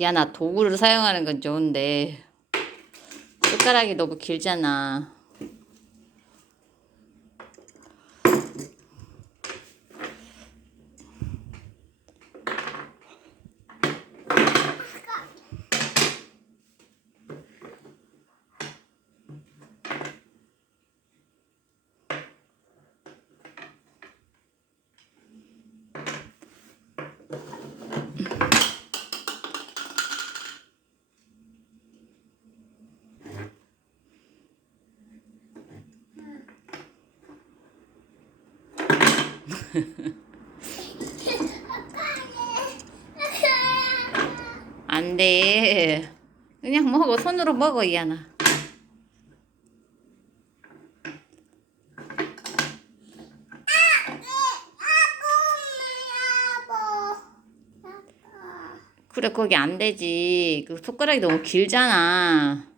야, 나 도구를 사용하는 건 좋은데 숟가락이 너무 길잖아. 안 돼. 그냥 먹어. 손으로 먹어, 이하나. 그래, 거기 안 되지. 그 손가락이 너무 길잖아.